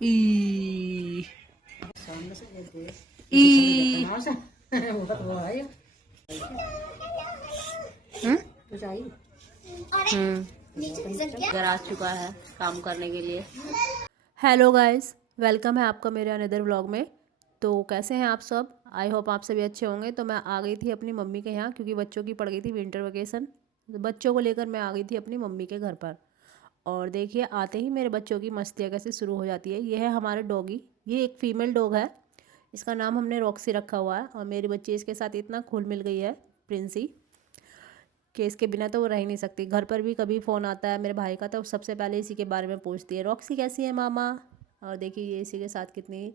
ई ई घर आ चुका है काम करने के लिए। हेलो गाइस, वेलकम है आपका मेरे अनदर व्लॉग में। तो कैसे हैं आप सब? आई होप आप सभी अच्छे होंगे। तो मैं आ गई थी अपनी मम्मी के यहाँ क्योंकि बच्चों की पड़ गई थी विंटर वेकेशन। तो बच्चों को लेकर मैं आ गई थी अपनी मम्मी के घर पर। और देखिए आते ही मेरे बच्चों की मस्तियाँ कैसे शुरू हो जाती है। ये है हमारे डॉगी, ये एक फ़ीमेल डॉग है। इसका नाम हमने रॉक्सी रखा हुआ है और मेरी बच्ची इसके साथ इतना घुल मिल गई है, प्रिंसी, कि इसके बिना तो वो रह ही नहीं सकती। घर पर भी कभी फ़ोन आता है मेरे भाई का तो सबसे पहले इसी के बारे में पूछती है, रॉक्सी कैसी है मामा। और देखिए ये इसी के साथ कितनी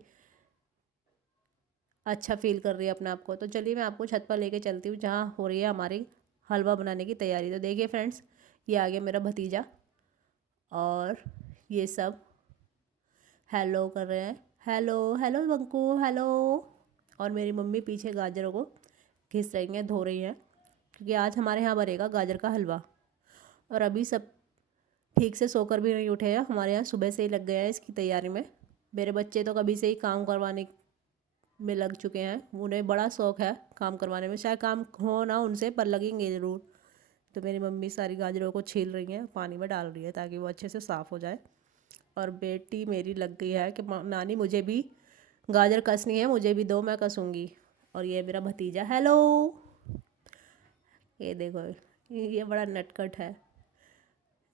अच्छा फील कर रही है अपने आप को। तो चलिए मैं आपको छत पर लेके चलती हूँ जहाँ हो रही है हमारी हलवा बनाने की तैयारी। तो देखिए फ्रेंड्स, ये आ गया मेरा भतीजा और ये सब हेलो कर रहे हैं, हेलो हेलो बंकू हेलो। और मेरी मम्मी पीछे गाजरों को घिस रही हैं, धो रही हैं, क्योंकि आज हमारे यहाँ बनेगा गाजर का हलवा। और अभी सब ठीक से सोकर भी नहीं उठे हैं, हमारे यहाँ सुबह से ही लग गए हैं इसकी तैयारी में। मेरे बच्चे तो कभी से ही काम करवाने में लग चुके हैं, उन्हें बड़ा शौक़ है काम करवाने में, चाहे काम हो ना उनसे पर लगेंगे ज़रूर। तो मेरी मम्मी सारी गाजरों को छील रही हैं, पानी में डाल रही है ताकि वो अच्छे से साफ़ हो जाए। और बेटी मेरी लग गई है कि नानी मुझे भी गाजर कसनी है, मुझे भी दो, मैं कसूँगी। और ये मेरा भतीजा हेलो, ये देखो ये बड़ा नटखट है,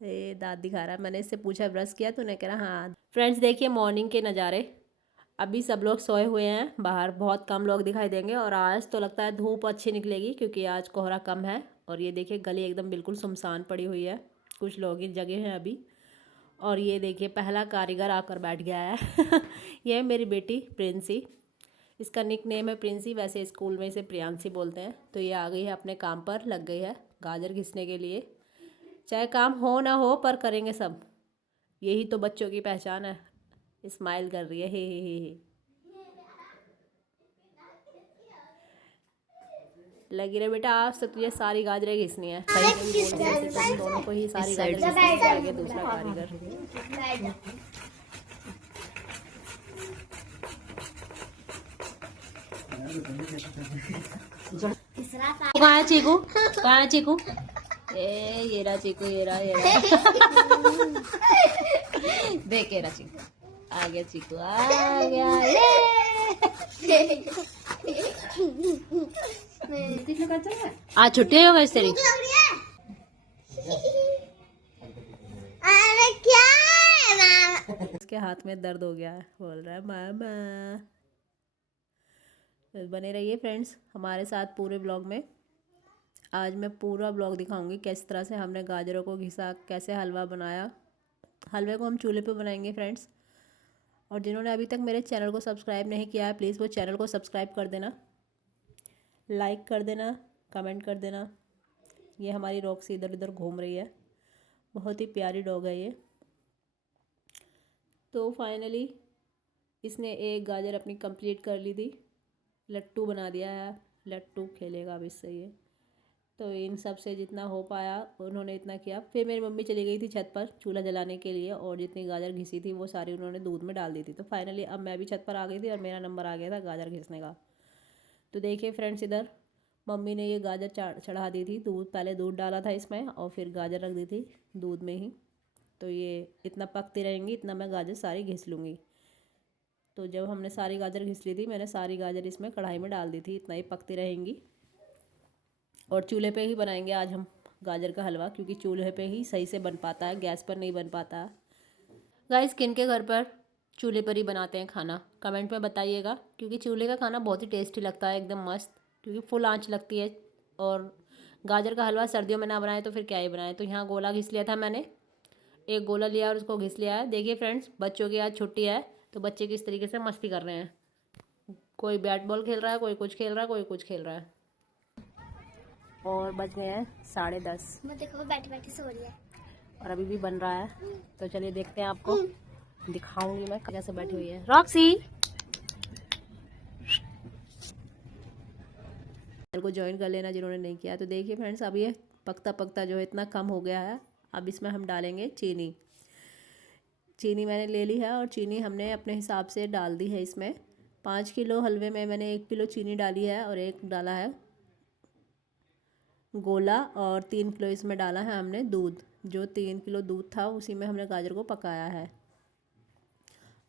ये दाँत दिखा रहा है। मैंने इससे पूछा ब्रश किया तो उन्हें कह रहा हाँ। फ्रेंड्स देखिए मॉर्निंग के नज़ारे, अभी सब लोग सोए हुए हैं, बाहर बहुत कम लोग दिखाई देंगे। और आज तो लगता है धूप अच्छी निकलेगी क्योंकि आज कोहरा कम है। और ये देखिए गली एकदम बिल्कुल सुनसान पड़ी हुई है, कुछ लोग ही जगह हैं अभी। और ये देखिए पहला कारीगर आकर बैठ गया है ये है मेरी बेटी प्रिंसी, इसका निक नेम है प्रिंसी, वैसे स्कूल में इसे प्रियांसी बोलते हैं। तो ये आ गई है अपने काम पर, लग गई है गाजर घिसने के लिए। चाहे काम हो ना हो पर करेंगे सब, यही तो बच्चों की पहचान है। स्माइल कर रही है, हे। लगी रहे बेटा, आज तो तुझे सारी गाजरें घिसनी है। सही में भी बोल दिया इसे, तुम दोनों को ही सारी गाजर घिसनी है। आगे दूसरा कारीगर, कहाँ है चीकू, कहाँ है चीकू? ये रहा चीकू, ये रहा देख ये रहा चीकू, आ गया चीकू, आ गया आज छुट्टी होगा इस तेरी। इसके हाथ में दर्द हो गया है, बोल रहा है मामा। बने रहिए फ्रेंड्स हमारे साथ पूरे ब्लॉग में। आज मैं पूरा ब्लॉग दिखाऊंगी किस तरह से हमने गाजरों को घिसा, कैसे हलवा बनाया। हलवे को हम चूल्हे पे बनाएंगे फ्रेंड्स। और जिन्होंने अभी तक मेरे चैनल को सब्सक्राइब नहीं किया है, प्लीज़ वो चैनल को सब्सक्राइब कर देना, लाइक कर देना, कमेंट कर देना। ये हमारी रॉक्सी इधर उधर घूम रही है, बहुत ही प्यारी डॉग है ये। तो फाइनली इसने एक गाजर अपनी कंप्लीट कर ली थी, लट्टू बना दिया है, लट्टू खेलेगा अब इससे ये। तो इन सब से जितना हो पाया उन्होंने इतना किया। फिर मेरी मम्मी चली गई थी छत पर चूल्हा जलाने के लिए, और जितनी गाजर घिसी थी वो सारी उन्होंने दूध में डाल दी थी। तो फाइनली अब मैं भी छत पर आ गई थी और मेरा नंबर आ गया था गाजर घिसने का। तो देखिए फ्रेंड्स, इधर मम्मी ने ये गाजर चढ़ा दी थी, दूध पहले दूध डाला था इसमें और फिर गाजर रख दी थी दूध में ही। तो ये इतना पकती रहेंगी, इतना मैं गाजर सारी घिस लूँगी। तो जब हमने सारी गाजर घिस ली थी, मैंने सारी गाजर इसमें कढ़ाई में डाल दी थी, इतना ही पकती रहेंगी। और चूल्हे पे ही बनाएंगे आज हम गाजर का हलवा, क्योंकि चूल्हे पे ही सही से बन पाता है, गैस पर नहीं बन पाता। गाइस किन के घर पर चूल्हे पर ही बनाते हैं खाना, कमेंट में बताइएगा, क्योंकि चूल्हे का खाना बहुत ही टेस्टी लगता है, एकदम मस्त, क्योंकि फुल आंच लगती है। और गाजर का हलवा सर्दियों में ना बनाए तो फिर क्या ही बनाए। तो यहाँ गोला घिस लिया था मैंने, एक गोला लिया और उसको घिस लिया है। देखिए फ्रेंड्स, बच्चों की आज छुट्टी है तो बच्चे किस तरीके से मस्ती कर रहे हैं। कोई बैट बॉल खेल रहा है, कोई कुछ खेल रहा है, कोई कुछ खेल रहा है। और बज गए हैं 10:30, देखो बैठी बैठी सो रही है और अभी भी बन रहा है। तो चलिए देखते हैं, आपको दिखाऊंगी मैं कैसे बैठी हुई है रॉक्सी। चैनल को ज्वाइन कर लेना जिन्होंने नहीं किया। तो देखिए फ्रेंड्स, अब ये पकता पकता जो है इतना कम हो गया है। अब इसमें हम डालेंगे चीनी। चीनी मैंने ले ली है और चीनी हमने अपने हिसाब से डाल दी है इसमें। 5 किलो हलवे में मैंने 1 किलो चीनी डाली है और 1 डाला है गोला, और 3 किलो इसमें डाला है हमने दूध। जो 3 किलो दूध था उसी में हमने गाजर को पकाया है।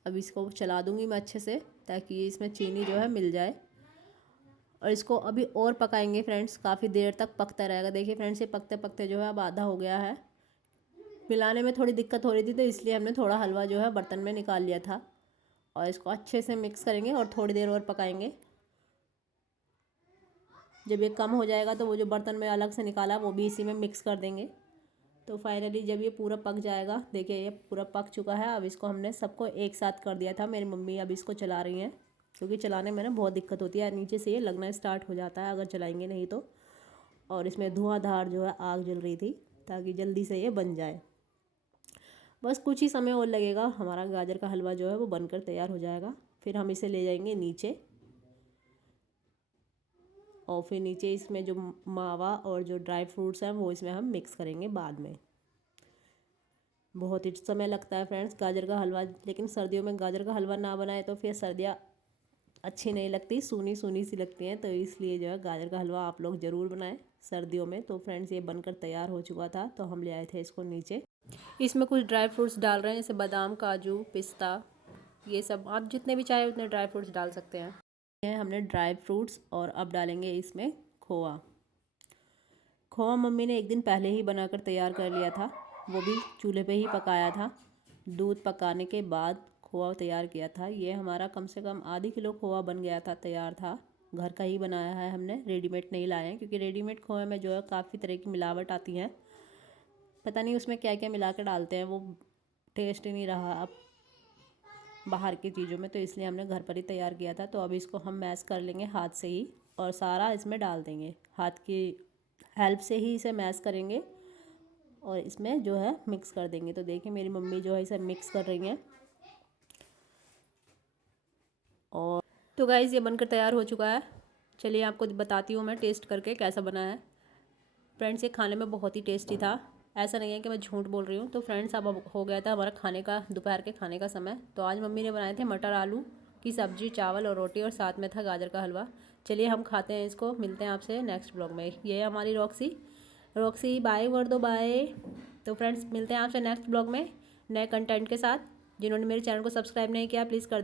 अब इसको चला दूंगी मैं अच्छे से, ताकि इसमें चीनी जो है मिल जाए। और इसको अभी और पकाएंगे फ्रेंड्स, काफ़ी देर तक पकता रहेगा। देखिए फ्रेंड्स, ये पकते पकते जो है अब आधा हो गया है। मिलाने में थोड़ी दिक्कत हो रही थी, तो इसलिए हमने थोड़ा हलवा जो है बर्तन में निकाल लिया था। और इसको अच्छे से मिक्स करेंगे और थोड़ी देर और पकाएंगे। जब ये कम हो जाएगा तो वो जो बर्तन में अलग से निकाला वो भी इसी में मिक्स कर देंगे। तो फाइनली जब ये पूरा पक जाएगा, देखिए ये पूरा पक चुका है। अब इसको हमने सबको एक साथ कर दिया था। मेरी मम्मी अब इसको चला रही हैं, क्योंकि चलाने में ना बहुत दिक्कत होती है, नीचे से ये लगना स्टार्ट हो जाता है अगर चलाएंगे नहीं तो। और इसमें धुआंधार जो है आग जल रही थी, ताकि जल्दी से ये बन जाए। बस कुछ ही समय और लगेगा, हमारा गाजर का हलवा जो है वो बनकर तैयार हो जाएगा। फिर हम इसे ले जाएंगे नीचे, और फिर नीचे इसमें जो मावा और जो ड्राई फ्रूट्स हैं वो इसमें हम मिक्स करेंगे बाद में। बहुत ही समय लगता है फ्रेंड्स गाजर का हलवा, लेकिन सर्दियों में गाजर का हलवा ना बनाए तो फिर सर्दियाँ अच्छी नहीं लगती, सूनी सूनी सी लगती हैं। तो इसलिए जो है गाजर का हलवा आप लोग ज़रूर बनाएं सर्दियों में। तो फ्रेंड्स, ये बनकर तैयार हो चुका था, तो हम ले आए थे इसको नीचे। इसमें कुछ ड्राई फ्रूट्स डाल रहे हैं, जैसे बादाम, काजू, पिस्ता, ये सब आप जितने भी चाहे उतने ड्राई फ्रूट्स डाल सकते हैं। ये हमने ड्राई फ्रूट्स, और अब डालेंगे इसमें खोआ। खोआ मम्मी ने एक दिन पहले ही बनाकर तैयार कर लिया था, वो भी चूल्हे पे ही पकाया था। दूध पकाने के बाद खोआ तैयार किया था। ये हमारा कम से कम आधी किलो खोआ बन गया था, तैयार था। घर का ही बनाया है हमने, रेडीमेड नहीं लाए हैं, क्योंकि रेडीमेड खोए में जो है काफ़ी तरह की मिलावट आती है। पता नहीं उसमें क्या क्या मिला कर डालते हैं, वो टेस्ट ही नहीं रहा अब बाहर की चीज़ों में। तो इसलिए हमने घर पर ही तैयार किया था। तो अब इसको हम मैश कर लेंगे हाथ से ही, और सारा इसमें डाल देंगे। हाथ की हेल्प से ही इसे मैश करेंगे और इसमें जो है मिक्स कर देंगे। तो देखिए मेरी मम्मी जो है इसे मिक्स कर रही हैं। और तो गाइज़, ये बनकर तैयार हो चुका है। चलिए आपको बताती हूँ मैं टेस्ट करके कैसा बना है। फ्रेंड्स, ये खाने में बहुत ही टेस्टी था, ऐसा नहीं है कि मैं झूठ बोल रही हूँ। तो फ्रेंड्स, अब हो गया था हमारा खाने का, दोपहर के खाने का समय। तो आज मम्मी ने बनाए थे मटर आलू की सब्ज़ी, चावल और रोटी, और साथ में था गाजर का हलवा। चलिए हम खाते हैं इसको, मिलते हैं आपसे नेक्स्ट ब्लॉग में। ये है हमारी रॉक्सी, बाय कर दो, बाय। तो फ्रेंड्स, मिलते हैं आपसे नेक्स्ट ब्लॉग में नए कंटेंट के साथ। जिन्होंने मेरे चैनल को सब्सक्राइब नहीं किया, प्लीज़ कर